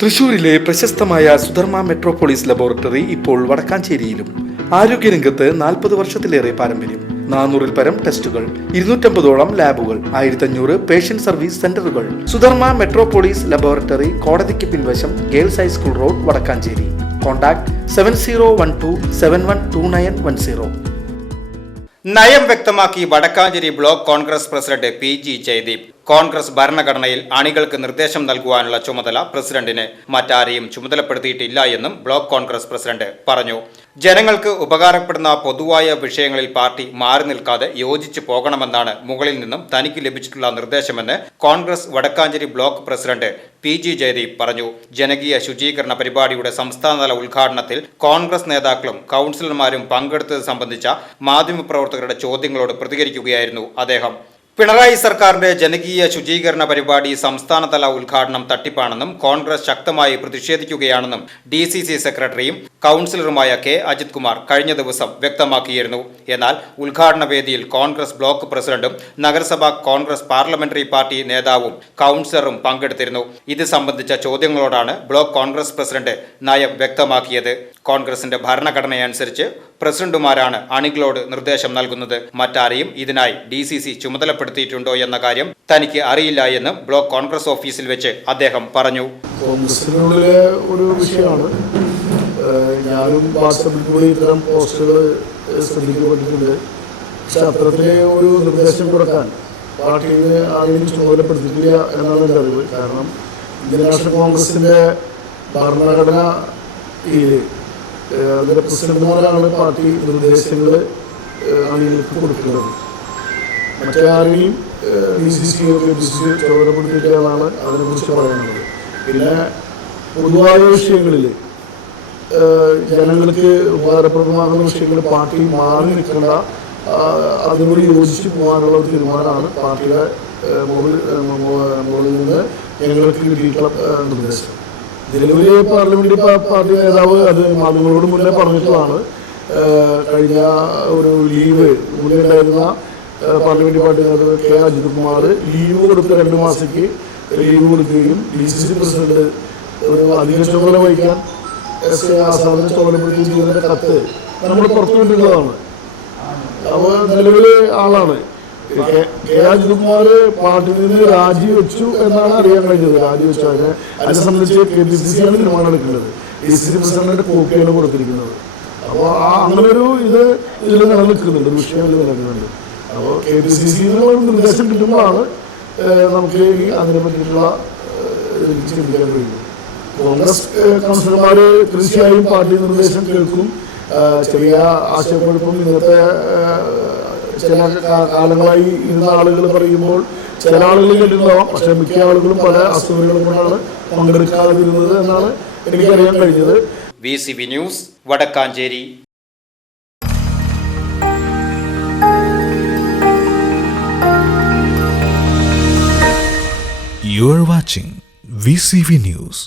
തൃശൂരിലെ പ്രശസ്തമായ Sudharma Metropolis laboratory ഇപ്പോൾ വടക്കാഞ്ചേരിയിലും. ആരോഗ്യരംഗത്ത് 40 വർഷത്തിലേറെ പാരമ്പര്യം. 400-ൽ പരം ടെസ്റ്റുകൾ, 250ഓളം ലാബുകൾ, 1500 പേഷ്യന്റ് സർവീസ് സെന്ററുകൾ. സുധർമ്മ മെട്രോപോളിസ് ലബോറട്ടറി, കോടതിക്ക് പിൻവശം, girls high school road, Vadakkanchery. Contact 7012712910. നയം വ്യക്തമാക്കി Vadakkanchery block Congress president PG Jayadeep. Congress ഭരണഘടനയിൽ അണികൾക്ക് നിർദ്ദേശം നൽകുവാനുള്ള ചുമതല പ്രസിഡന്റിന് മറ്റാരെയും ചുമതലപ്പെടുത്തിയിട്ടില്ല എന്നും ബ്ലോക്ക് കോൺഗ്രസ് പ്രസിഡന്റ് പറഞ്ഞു. ജനങ്ങൾക്ക് ഉപകാരപ്പെടുന്ന പൊതുവായ വിഷയങ്ങളിൽ പാർട്ടി മാറി നിൽക്കാതെ യോജിച്ചു പോകണമെന്നാണ് മുകളിൽ നിന്നും തനിക്ക് ലഭിച്ചിട്ടുള്ള നിർദ്ദേശമെന്ന് Congress Vadakkanchery block president PG Jayadeep പറഞ്ഞു. ജനകീയ ശുചീകരണ പരിപാടിയുടെ സംസ്ഥാനതല ഉദ്ഘാടനത്തിൽ കോൺഗ്രസ് നേതാക്കളും കൗൺസിലർമാരും പങ്കെടുത്തത് സംബന്ധിച്ച മാധ്യമപ്രവർത്തകരുടെ ചോദ്യങ്ങളോട് പ്രതികരിക്കുകയായിരുന്നു അദ്ദേഹം. പിണറായി സർക്കാരിന്റെ ജനകീയ ശുചീകരണ പരിപാടി സംസ്ഥാനതല ഉദ്ഘാടനം തട്ടിപ്പാണെന്നും കോൺഗ്രസ് ശക്തമായി പ്രതിഷേധിക്കുകയാണെന്നും DCC സെക്രട്ടറിയും കൗൺസിലറുമായ K അജിത് കുമാർ കഴിഞ്ഞ ദിവസം വ്യക്തമാക്കിയിരുന്നു. എന്നാൽ ഉദ്ഘാടന വേദിയിൽ കോൺഗ്രസ് ബ്ലോക്ക് പ്രസിഡന്റും നഗരസഭാ കോൺഗ്രസ് പാർലമെന്ററി പാർട്ടി നേതാവും കൗൺസിലറും പങ്കെടുത്തിരുന്നു. ഇത് സംബന്ധിച്ച ചോദ്യങ്ങളോടാണ് ബ്ലോക്ക് കോൺഗ്രസ് പ്രസിഡന്റ് നയം വ്യക്തമാക്കിയത്. കോൺഗ്രസിന്റെ ഭരണഘടനയനുസരിച്ച് പ്രസിഡന്റുമാരാണ് അണികളോട് നിർദ്ദേശം നൽകുന്നത്. മറ്റാരെയും ഇതിനായി DCC ചുമതലപ്പെടുത്തിയിട്ടുണ്ടോ എന്ന കാര്യം തനിക്ക് അറിയില്ല എന്ന് ബ്ലോക്ക് കോൺഗ്രസ് ഓഫീസിൽ വെച്ച് അദ്ദേഹം പറഞ്ഞു. കോൺഗ്രസിനുള്ളിലെ ഒരു വിഷയമാണ്. ഞാനും വാട്സാപ്പിൽ കൂടി ഇത്തരം പോസ്റ്റുകൾ ശ്രദ്ധിക്കപ്പെട്ടിട്ടുണ്ട്. പക്ഷെ അത്തരത്തിലെ ഒരു നിർദ്ദേശം കൊടുക്കാൻ പാർട്ടിയെ ആരെയും ചുമതലപ്പെടുത്തിയിട്ടില്ല എന്നാണ് എൻ്റെ അറിവ്. കാരണം ഇന്ത്യൻ നാഷണൽ കോൺഗ്രസിൻ്റെ ഭരണഘടന അതിൻ്റെ പ്രസിഡന്റുമാരാണ് പാർട്ടി നിർദ്ദേശങ്ങൾ അണികൾക്ക് കൊടുക്കുന്നത്. മറ്റാരെയും DCC ചുമതലപ്പെടുത്തിയിട്ടാണ് അതിനെക്കുറിച്ച് പറയുന്നത്. പിന്നെ പൊതുവായ വിഷയങ്ങളിൽ ജനങ്ങൾക്ക് ഉപകാരപ്രദമാകുന്ന വിഷയങ്ങൾ പാർട്ടി മാറി നിൽക്കേണ്ട, അതിനോട് യോജിച്ച് പോകാനുള്ള ഒരു തീരുമാനമാണ് പാർട്ടിയുടെ മുകളിൽ നിന്ന് ഞങ്ങൾക്ക് കിട്ടിയിട്ടുള്ള നിർദ്ദേശം. നിലവിലെ പാർലമെന്റ് പാർട്ടി നേതാവ് അത് മാധ്യമങ്ങളോട് മുന്നേ പറഞ്ഞിട്ടുള്ളതാണ്. കഴിഞ്ഞ ഒരു ലീവ് മുന്നേ ഉണ്ടായിരുന്ന പാർലമെന്റ് പാർട്ടി നേതാവ് K അജിത് കുമാർ ലീവ് കൊടുത്ത് 2 മാസത്തേക്ക് ലീവ് കൊടുക്കുകയും DCC പ്രസിഡന്റ് ഒരു അധിക ചുമതല വഹിക്കാൻ ആസാദിനെ ചുമതലപ്പെടുത്തുകയും ചെയ്യുന്നതിന്റെ കത്ത് നമ്മൾ പുറത്തുവിട്ടുള്ളതാണ്. അപ്പോൾ നിലവിലെ ആളാണ് K അജിത് കുമാർ പാർട്ടിയിൽ നിന്ന് രാജിവെച്ചു എന്നാണ് അറിയാൻ കഴിഞ്ഞത്. രാജിവെച്ചു അതിനെ സംബന്ധിച്ച് KPCC ആണ് തീരുമാനം എടുക്കുന്നത്. DCC പ്രസിഡന്റിന്റെ കോപ്പിയാണ് കൊടുത്തിരിക്കുന്നത്. അപ്പോൾ അങ്ങനൊരു ഇതിൽ നിലനിൽക്കുന്നുണ്ട്, വിഷയം നിലനിൽക്കുന്നുണ്ട്. അപ്പോൾ KPCC നിർദ്ദേശം കിട്ടുമ്പോഴാണ് നമുക്ക് അതിനെ പറ്റിയിട്ടുള്ള ചിന്തിക്കാൻ കഴിയും. കോൺഗ്രസ് കൗൺസിലർമാർ തീർച്ചയായും പാർട്ടി നിർദ്ദേശം കേൾക്കും. ചെറിയ ആശയക്കുഴപ്പം ഇന്നത്തെ ചില കാലങ്ങളായി ഇരുന്ന ആളുകൾ പറയുമ്പോൾ ചില ആളുകൾ കേട്ടിട്ടുണ്ടാവാം. പക്ഷെ മിക്ക ആളുകളും പല അസുഖങ്ങളും കൊണ്ടാണ് പങ്കെടുക്കാതിരുന്നത് എന്നാണ് എനിക്കറിയാൻ കഴിഞ്ഞത്. VCV news, Wadakkanchery. You are watching VCV News.